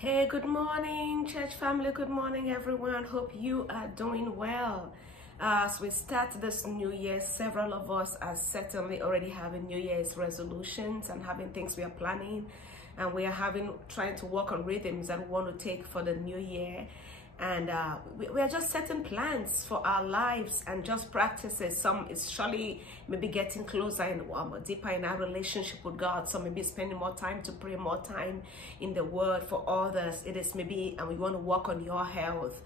Hey, good morning, church family. Good morning, everyone. Hope you are doing well. As we start this new year, several of us are certainly already having New Year's resolutions and having things we are planning, and we are trying to work on rhythms that we want to take for the new year. And we are just setting plans for our lives and just practices. Some is surely maybe getting closer and deeper in our relationship with God. Some maybe spending more time to pray, more time in the Word. For others, it is maybe, and we want to work on your health.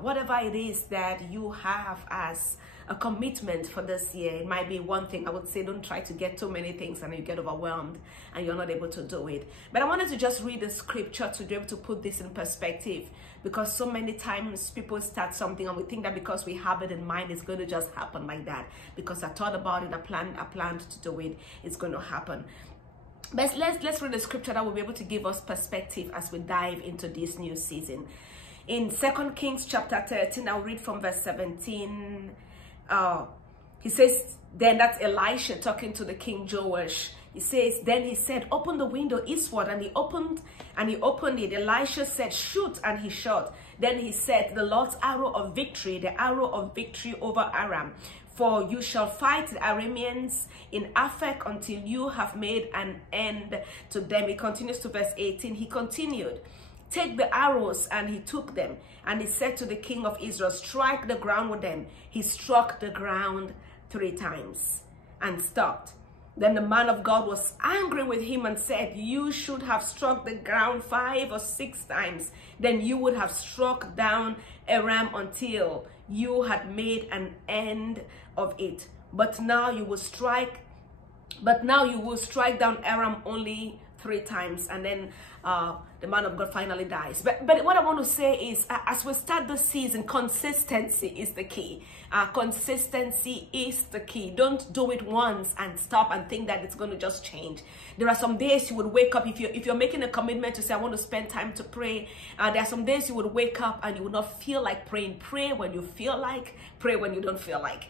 Whatever it is that you have as a commitment for this year, it might be one thing. I would say don't try to get too many things and you get overwhelmed and you're not able to do it. But I wanted to just read the scripture to be able to put this in perspective, because so many times people start something and we think that because we have it in mind, it's going to just happen like that. Because I thought about it, I planned to do it, it's going to happen. But let's read the scripture that will be able to give us perspective as we dive into this new season. In 2 Kings chapter 13, I'll read from verse 17. He says, then that's Elisha talking to the King Joash. He says, then he said, open the window eastward, and he opened it. Elisha said, shoot, and he shot. Then he said, the Lord's arrow of victory, the arrow of victory over Aram. For you shall fight the Arameans in Aphek until you have made an end to them. He continues to verse 18. He continued, take the arrows, and he took them. And he said to the king of Israel, strike the ground with them. He struck the ground 3 times and stopped. Then the man of God was angry with him and said, you should have struck the ground 5 or 6 times. Then you would have struck down Aram until you had made an end of it. But now you will strike down Aram only 3 times. And then the man of God finally dies. But what I want to say is, as we start this season, consistency is the key. Consistency is the key. Don't do it once and stop and think that it's going to just change. There are some days you would wake up, if you're making a commitment to say, I want to spend time to pray. There are some days you would wake up and you would not feel like praying. Pray when you feel like, pray when you don't feel like.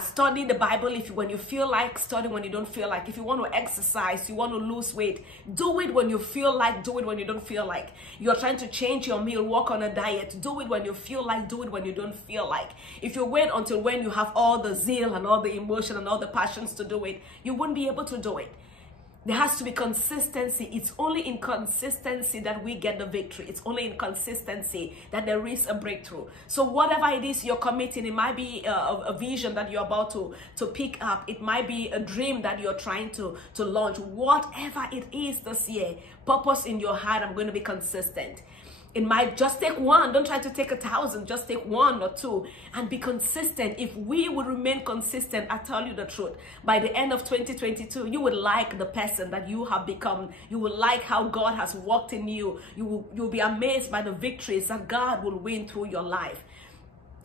Study the Bible when you feel like, study when you don't feel like. If you want to exercise, you want to lose weight, do it when you feel like, do it when you don't feel like. You're trying to change your meal, work on a diet, do it when you feel like, do it when you don't feel like. If you wait until when you have all the zeal and all the emotion and all the passions to do it, you wouldn't be able to do it. There has to be consistency. It's only in consistency that we get the victory. It's only in consistency that there is a breakthrough. So whatever it is you're committing, it might be a vision that you're about to pick up. It might be a dream that you're trying to launch. Whatever it is this year, purpose in your heart, I'm going to be consistent. It might just take 1. Don't try to take 1,000. Just take 1 or 2 and be consistent. If we would remain consistent, I tell you the truth, by the end of 2022, you would like the person that you have become. You will like how God has worked in you. You'll be amazed by the victories that God will win through your life.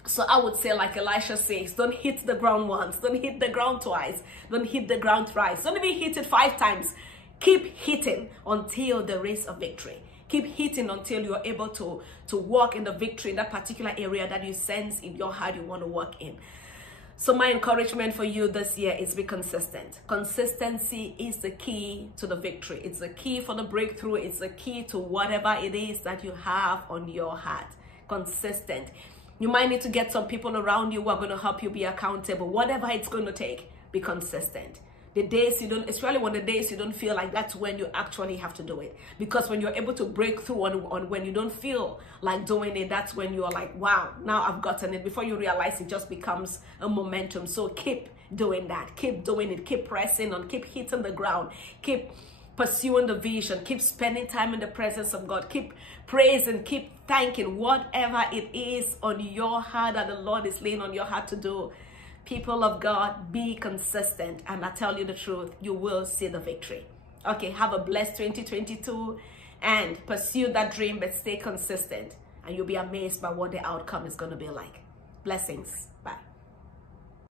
So I would say, like Elisha says, don't hit the ground once. Don't hit the ground twice. Don't hit the ground thrice. Don't even hit it 5 times. Keep hitting until there is a victory. Keep hitting until you're able to walk in the victory in that particular area that you sense in your heart you want to work in. So my encouragement for you this year is be consistent. Consistency is the key to the victory. It's the key for the breakthrough. It's the key to whatever it is that you have on your heart. Consistent. You might need to get some people around you who are going to help you be accountable. Whatever it's going to take, be consistent. The days you don't, especially when the days you don't feel like, that's when you actually have to do it. Because when you're able to break through on when you don't feel like doing it, that's when you're like, wow, now I've gotten it. Before you realize, it just becomes a momentum. So keep doing that. Keep doing it. Keep pressing on. Keep hitting the ground. Keep pursuing the vision. Keep spending time in the presence of God. Keep praising. Keep thanking. Whatever it is on your heart that the Lord is laying on your heart to do. People of God, be consistent, and I tell you the truth, you will see the victory. Okay, have a blessed 2022 and pursue that dream, but stay consistent, and you'll be amazed by what the outcome is going to be like. Blessings. Bye.